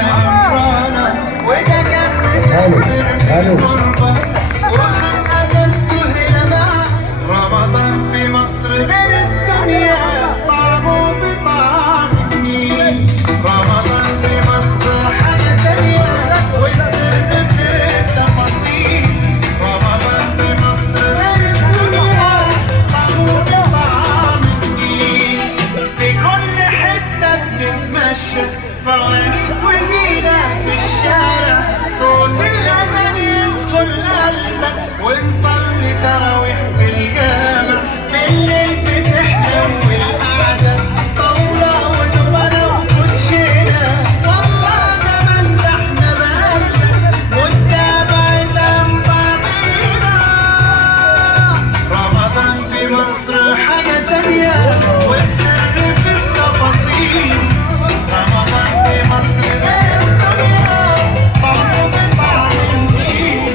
هنا عمرانة، وده كان مسافر في الغربة وخد اجازته هنا مع رمضان في مصر غير الدنيا طعمه بطعم النيل. رمضان في مصر حاجة تانية والسر في التفاصيل. رمضان في مصر غير الدنيا طعمه بطعم النيل. في كل حتة بنتمشى فوانيس وزينة في الشارع، صوت الأغاني يدخل قلبك ونصلي تراويح في الجامع. بالليل بتحلو القعدة طاولة ودومنة وكوتشينة، والله زمان ده احنا بقالنا مدة بعيد عن بعضينا. رمضان في مصر حاجة تانية والسر في التفاصيل. رمضان في مصر غير الدنيا طعمه بطعم النيل.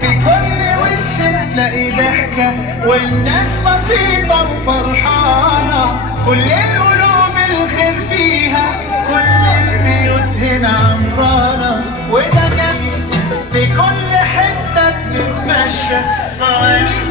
في كل وش تلاقي ضحكة والناس بسيطة وفرحانة، كل القلوب الخير فيها، كل البيوت هنا عمرانة. وده كان في كل حتة بنتمشى فوانيس